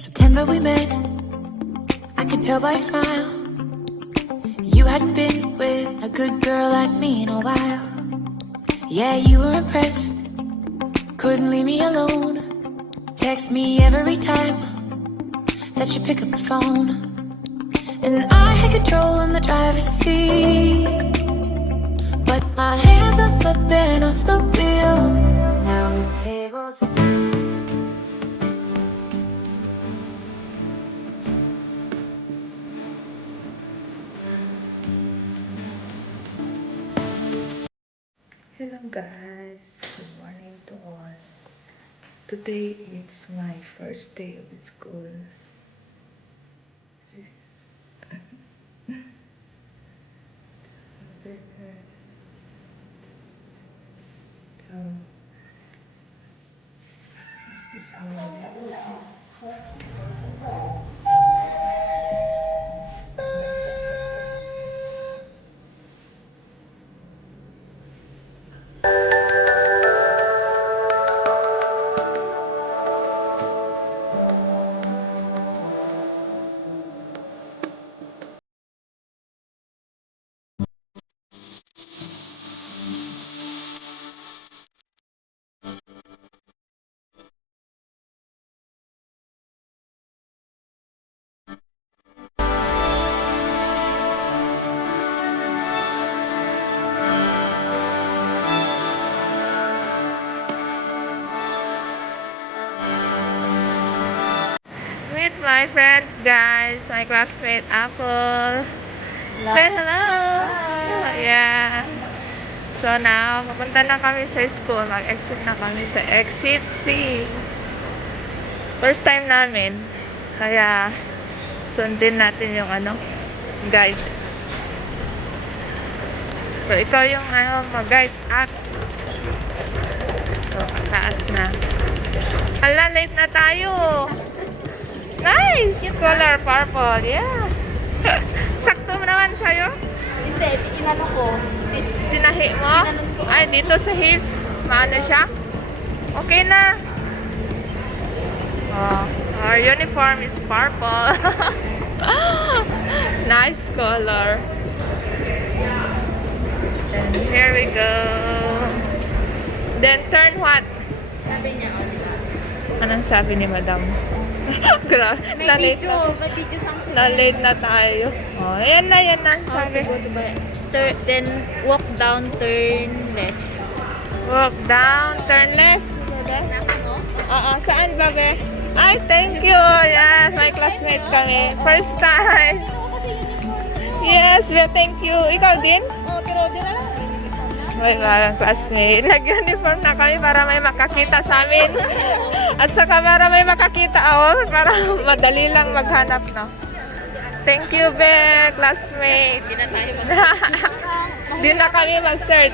September we met, I could tell by your smile. You hadn't been with a good girl like me in a while. Yeah, you were impressed, couldn't leave me alone. Text me every time that you pick up the phone. And I had control in the driver's seat, but my hands are slipping off the wheel. Now the tables. Hello guys, good morning to all. Today it's my first day of school. So this is how meet my friends guys, my classmate Apple. Say hello! Yeah. So now, papunta na kami sa school. Mag-exit na kami sa exit C. First time namin. Kaya, sundin natin yung guide. So, ikaw yung mag-guide at so, kataas na. Hala, late na tayo. Nice! Color purple, yeah. Sakto mo naman sa'yo? Hindi, inano ko. Tinahi mo? Ay, dito sa hips. Maano siya? Okay na. Oh, our uniform is purple. Nice color. And here we go. Then turn what? Sabi niya, o, diba? Anong sabi ni madam? Grabe. May video sa akin. Na-late na tayo. Oh, yan na. Sabi. Go to the then walk down, turn left. Walk down, turn left. Nasa mo? Oo, saan ba be? Ay, thank you. Yes, my classmate kami. First time. Yes, be, thank you. Ikaw din? Oh, pero din na lang. May mga classmate. Nag-uniform na kami para may makakita sa amin. At saka para may makakita para madali lang maghanap, no? Thank you, be, classmate. Hindi na tayo Di na kami mag-search.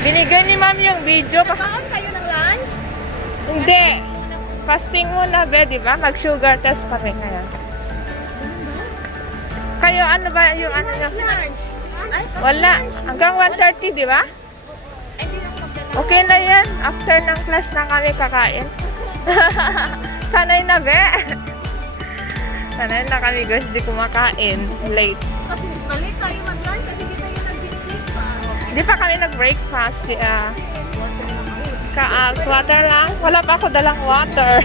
Binigyan ni ma'am yung video. Nakaon kayo ng lunch? Hindi. Fasting muna, be, di ba? Mag-sugar test kami ngayon. Kayo, ano ba yung ano nyo? Wala. Hanggang 1:30, di ba? Okay na yan. After ng class na kami kakain. Sanay na, be. Sanay na kami, guys. Di kumakain. Late. Kasi mali tayo mag-lunch kasi di tayo nag-breakfast. Di pa kami nag-breakfast. Water lang. Wala pa ako dalang water.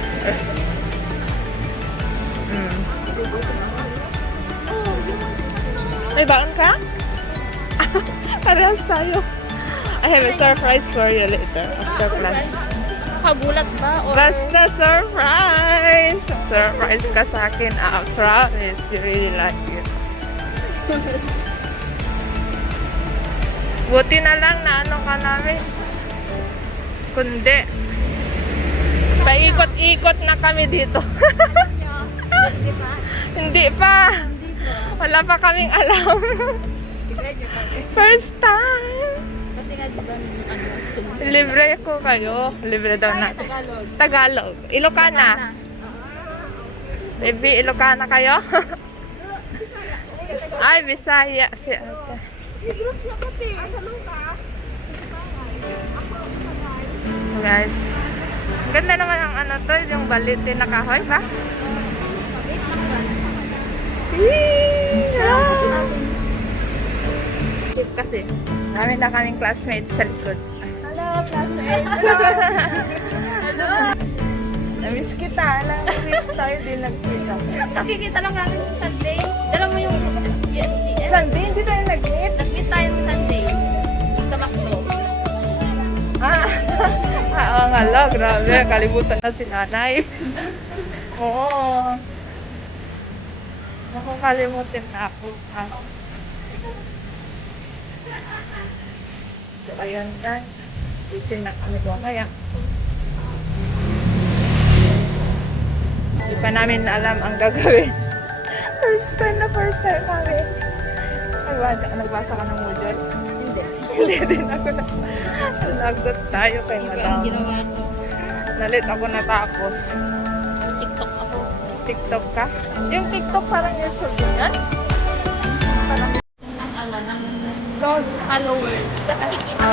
May baon ka? Parehas tayo. I have a surprise for you later after class. Kagulat ba? Or Basta surprise! Surprise ka sa akin. I promise you really like it. Buti na lang na ano ka namin. Kundi. Paikot-ikot na kami dito. Hindi pa. Wala pa kaming alam. First time. kasi nga diba sumusunod. Libre ko kayo. Libre daw natin. Tagalog. Ilocana. Baby, Ilocana kayo? Ay, Bisaya. Si ate. Guys, Ganda naman ang ano to, yung balit din na kahoy, ha? Tip kasi. Marami na kaming classmates sa likod. Hello, classmates. Namiss kita, namiss tayo din nagkita. Nakikita lang namin sa Sunday. Dala mo yung Sunday, hindi tayo nag-meet. nag-meet tayo ng Sunday. Sa Macdo. Oo nga lang, grabe. Kalimutan na si nanay. Oo. Naku, kalimutin na ako. So, ayun guys. Isin na kami ko kaya. Hindi pa namin alam ang gagawin. First time kami. Nagbasa ka ng module? Hindi. Hindi din ako na. Lagot tayo kay Iba ang madam. ginawa ko. Nalit ako natapos. TikTok ako. TikTok ka? Yung TikTok parang yung sabi yan? Parang Ang ala ng Lord. followers. Nakikita.